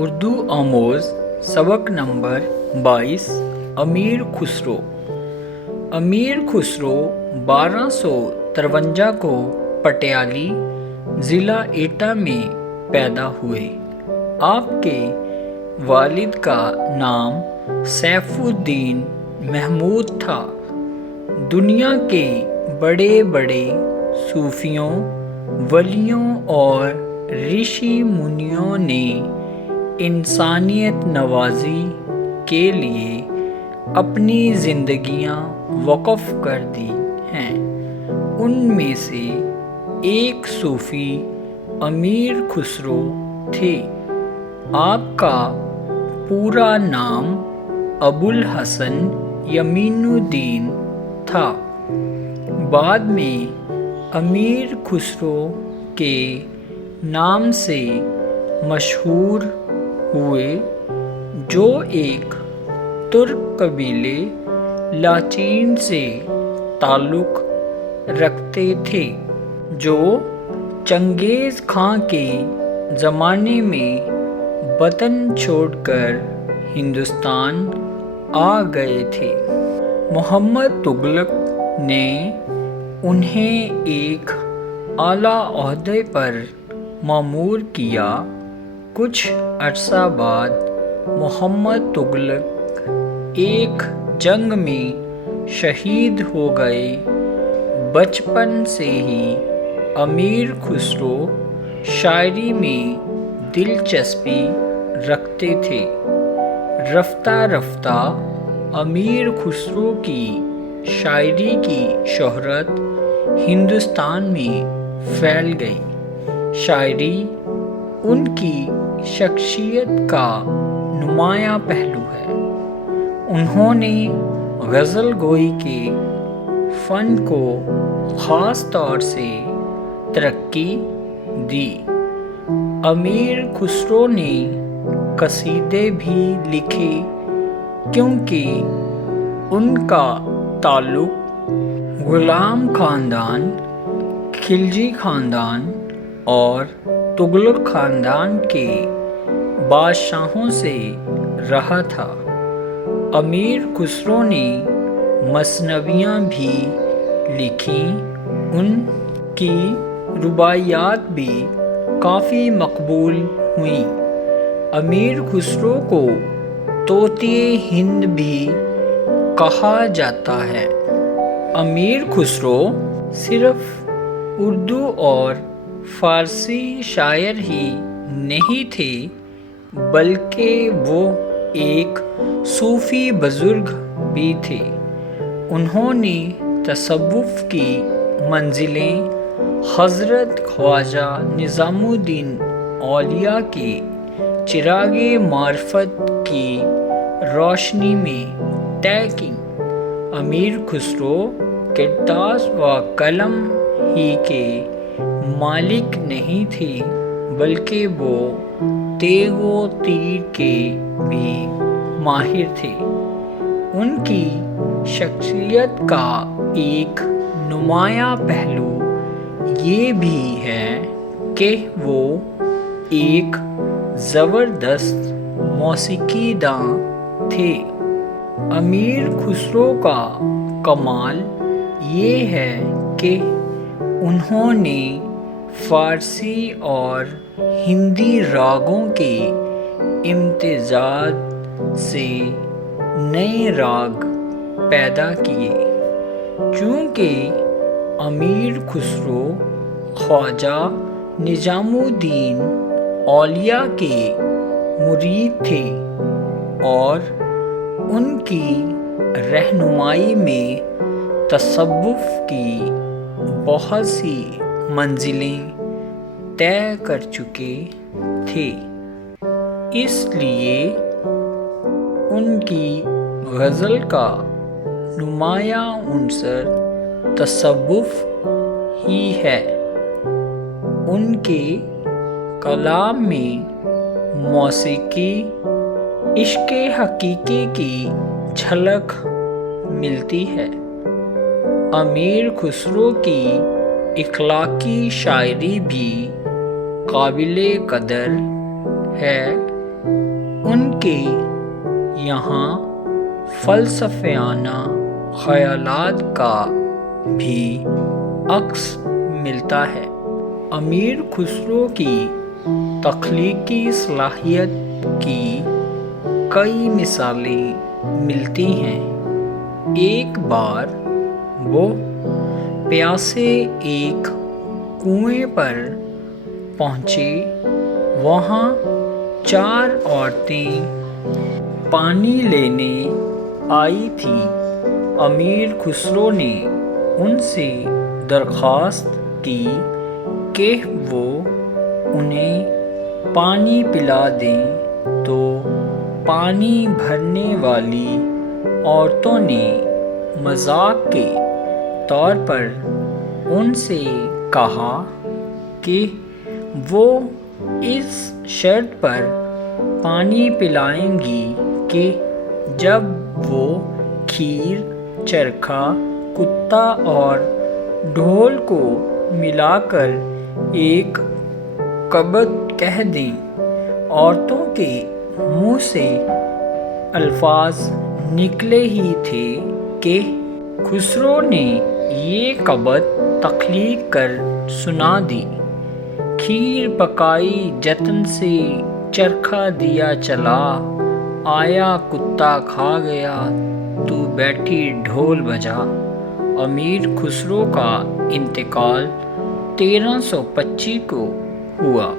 اردو آموز سبق نمبر 22 امیر خسرو۔ امیر خسرو 1253 کو پٹیالی ضلع ایٹا میں پیدا ہوئے۔ آپ کے والد کا نام سیف الدین محمود تھا۔ دنیا کے بڑے بڑے صوفیوں، ولیوں اور رشی منیوں نے انسانیت نوازی کے لیے اپنی زندگیاں وقف کر دی ہیں۔ ان میں سے ایک صوفی امیر خسرو تھے۔ آپ کا پورا نام ابوالحسن یمین الدین تھا۔ بعد میں امیر خسرو کے نام سے مشہور ہوئے، جو ایک ترک قبیلے لاچین سے تعلق رکھتے تھے، جو چنگیز خان کے زمانے میں وطن چھوڑ کر ہندوستان آ گئے تھے۔ محمد تغلق نے انہیں ایک اعلیٰ عہدے پر مامور کیا۔ کچھ عرصہ بعد محمد تغلق ایک جنگ میں شہید ہو گئے۔ بچپن سے ہی امیر خسرو شاعری میں دلچسپی رکھتے تھے۔ رفتہ رفتہ امیر خسرو کی شاعری کی شہرت ہندوستان میں پھیل گئی۔ شاعری ان کی شخصیت کا نمایاں پہلو ہے۔ انہوں نے غزل گوئی کے فن کو خاص طور سے ترقی دی۔ امیر خسرو نے قصیدے بھی لکھے، کیونکہ ان کا تعلق غلام خاندان، خلجی خاندان اور تغلق خاندان کے بادشاہوں سے رہا تھا۔ امیر خسرو نے مثنویاں بھی لکھیں۔ ان کی رباعیات بھی کافی مقبول ہوئیں۔ امیر خسرو کو طوطئ ہند بھی کہا جاتا ہے۔ امیر خسرو صرف اردو اور فارسی شاعر ہی نہیں تھے، بلکہ وہ ایک صوفی بزرگ بھی تھے۔ انہوں نے تصوف کی منزلیں حضرت خواجہ نظام الدین اولیاء کے چراغ معرفت کی روشنی میں طے کیں۔ امیر خسرو کرتاس و قلم ہی کے مالک نہیں تھے، بلکہ وہ تیغ و تیر کے بھی ماہر تھے۔ ان کی شخصیت کا ایک نمایاں پہلو یہ بھی ہے کہ وہ ایک زبردست موسیقی داں تھے۔ امیر خسرو کا کمال یہ ہے کہ انہوں نے فارسی اور ہندی راگوں کے امتزاج سے نئے راگ پیدا کیے۔ چونکہ امیر خسرو خواجہ نظام الدین اولیاء کے مرید تھے اور ان کی رہنمائی میں تصوف کی بہت سی منزلیں طے کر چکے تھے، اس لیے ان کی غزل کا نمایاں عنصر تصوف ہی ہے۔ ان کے کلام میں موسیقی، عشق حقیقی کی جھلک ملتی ہے۔ امیر خسرو کی اخلاقی شاعری بھی قابل قدر ہے۔ ان کے یہاں فلسفیانہ خیالات کا بھی عکس ملتا ہے۔ امیر خسرو کی تخلیقی صلاحیت کی کئی مثالیں ملتی ہیں۔ ایک بار وہ پیاسے ایک کنویں پر پہنچے، وہاں 4 عورتیں پانی لینے آئی تھیں۔ امیر خسرو نے ان سے درخواست کی کہ وہ انہیں پانی پلا دیں، تو پانی بھرنے والی عورتوں نے مذاق کے طور پر ان سے کہا کہ وہ اس شرط پر پانی پلائیں گی کہ جب وہ کھیر، چرخا، کتا اور ڈھول کو ملا کر ایک قبط کہہ دیں۔ عورتوں کے منہ سے الفاظ نکلے ہی تھے کہ خسرو نے یہ قبط تخلیق کر سنا دی: کھیر پکائی جتن سے، چرخا دیا چلا، آیا کتا کھا گیا، تو بیٹھی ڈھول بجا۔ امیر خسرو کا انتقال 1325 کو ہوا۔